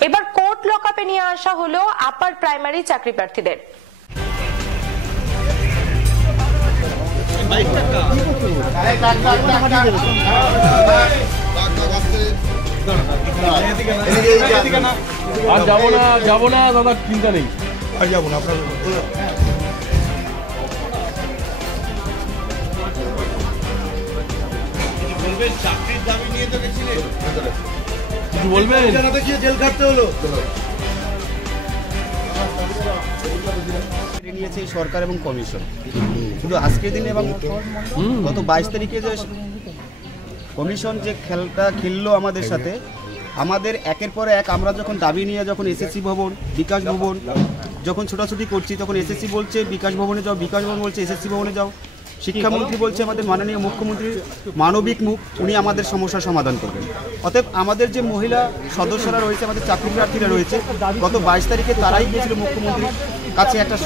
এবার কোর্ট লকআপে নিয়ে আসা হলো আপার প্রাইমারি চাকরি প্রার্থীদের। যাবো না দাদা, চিন্তা নেই, আর যাবো না। আপনার চাকরির দাবি নিয়ে তো গেছিলেন, কিছু বলবেন? জেল খাটতে হলো। নিয়েছে এই সরকার এবং কমিশন। শুধু আজকের দিনে এবং গত 22 তারিখে যে কমিশন যে খেলটা খেললো আমাদের সাথে, আমাদের একের পর এক আমরা যখন দাবি নিয়ে যখন এসএসসি ভবন, বিকাশ ভবন যখন ছোটাছুটি করছি, তখন এসএসসি বলছে বিকাশ ভবনে যাও, বিকাশ ভবন বলছে এসএসসি ভবনে যাও। শিক্ষামন্ত্রী বলছে আমাদের মাননীয় মুখ্যমন্ত্রী মানবিক মুখ, উনি আমাদের সমস্যার সমাধান করবেন। অতএব আমাদের যে মহিলা সদস্যরা রয়েছে, আমাদের চাকরি প্রার্থীরা রয়েছে, গত 22 তারিখে তারাই গিয়েছিল মুখ্যমন্ত্রীর কাছে একটা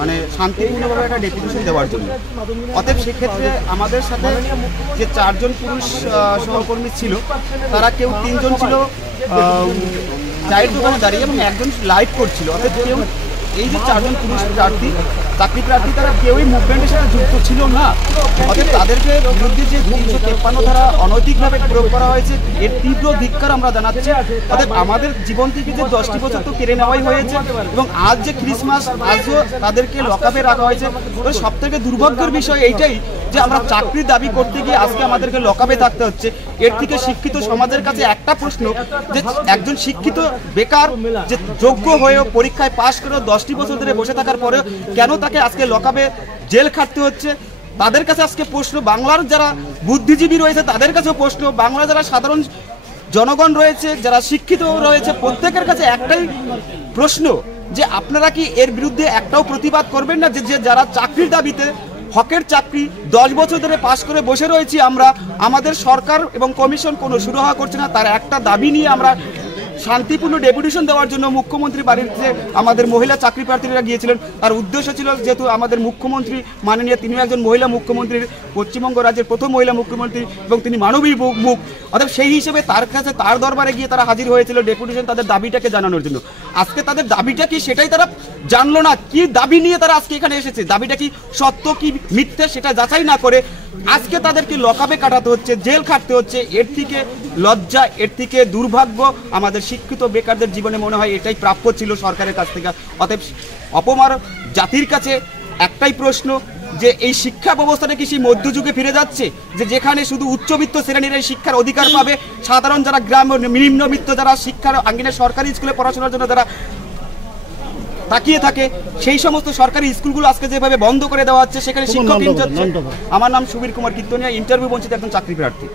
মানে শান্তিপূর্ণভাবে একটা ডেপুটেশন দেওয়ার জন্য। অতএব সেক্ষেত্রে আমাদের সাথে যে 4 জন পুরুষ সহকর্মী ছিল, তারা কেউ 3 জন ছিল চায়ের দোকানে দাঁড়িয়ে এবং একজন লাইভ করছিল। অতএব কেউ এই যে 4 জন পুরুষ প্রার্থী চাকরি প্রার্থী তারা কেউই মুভমেন্টের সাথে যুক্ত ছিল না। অতএব তাদেরকে বিরুদ্ধে যে 353 ধারা অনৈতিকভাবে প্রয়োগ করা হয়েছে, এর তীব্র ধিক্কার আমরা জানাচ্ছি। অতএব আমাদের জীবন থেকে যে 10টি বছর তো কেড়ে নেওয়াই হয়েছে এবং আজ যে ক্রিসমাস, আজও তাদেরকে লকআপে রাখা হয়েছে। সব থেকে দুর্ভাগ্যের বিষয় এইটাই যে আমরা চাকরির দাবি করতে গিয়ে আজকে আমাদেরকে লকআপে থাকতে হচ্ছে। এর থেকে শিক্ষিত সমাজের কাছে একটা প্রশ্ন, যে একজন শিক্ষিত বেকার যে যোগ্য হয়েও পরীক্ষায় পাশ করেও 10টি বছর ধরে বসে থাকার পরেও কেন তাকে আজকে লকআপে জেল খাটতে হচ্ছে? তাদের কাছে আজকে প্রশ্ন, বাংলার যারা বুদ্ধিজীবী রয়েছে তাদের কাছেও প্রশ্ন, বাংলার যারা সাধারণ জনগণ রয়েছে, যারা শিক্ষিত রয়েছে, প্রত্যেকের কাছে একটাই প্রশ্ন, যে আপনারা কি এর বিরুদ্ধে একটাও প্রতিবাদ করবেন না? যে যারা চাকরির দাবিতে, হকের চাকরি 10 বছর ধরে পাশ করে বসে রয়েছি আমরা, আমাদের সরকার এবং কমিশন কোনো সুরাহা করছে না। তার একটা দাবি নিয়ে আমরা শান্তিপূর্ণ ডেপুটেশন দেওয়ার জন্য মুখ্যমন্ত্রী বাড়িতে আমাদের মহিলা চাকরি প্রার্থীরা গিয়েছিলেন। তার উদ্দেশ্য ছিল, যেহেতু আমাদের মুখ্যমন্ত্রী মাননীয়, তিনি একজন মহিলা মুখ্যমন্ত্রীর, পশ্চিমবঙ্গ রাজ্যের প্রথম মহিলা মুখ্যমন্ত্রী এবং তিনি মানবিক মুখ, অর্থাৎ সেই হিসেবে তার কাছে, তার দরবারে গিয়ে তারা হাজির হয়েছিল ডেপুটেশন তাদের দাবিটাকে জানানোর জন্য। আজকে তাদের দাবিটা কি সেটাই তারা জানলো না। কি দাবি নিয়ে তারা আজকে এখানে এসেছে, দাবিটা কি সত্য কি মিথ্যে সেটা যাচাই না করে আজকে তাদেরকে লকআপে কাটাতে হচ্ছে, জেল খাটতে হচ্ছে। এর থেকে লজ্জা, এর থেকে দুর্ভাগ্য আমাদের শিক্ষিত বেকারদের জীবনে মনে হয় এটাই প্রাপ্য ছিল সরকারের কাছ থেকে। অতএব অপমার জাতির কাছে একটাই প্রশ্ন, যে এই শিক্ষা ব্যবস্থাটা কি সেই মধ্যযুগে ফিরে যাচ্ছে, যে যেখানে শুধু উচ্চবিত্ত শ্রেণীর শিক্ষার অধিকার পাবে, সাধারণ যারা গ্রাম নিম্নবিত্ত যারা শিক্ষার আঙ্গিনে সরকারি স্কুলে পড়াশোনার জন্য যারা তাকিয়ে থাকে, সেই সমস্ত সরকারি স্কুলগুলো আজকে যেভাবে বন্ধ করে দেওয়া হচ্ছে, সেখানে শিক্ষক। আমার নাম সুবীর কুমার কীর্তনিয়া, ইন্টারভিউ বঞ্চিত একজন চাকরি প্রার্থী।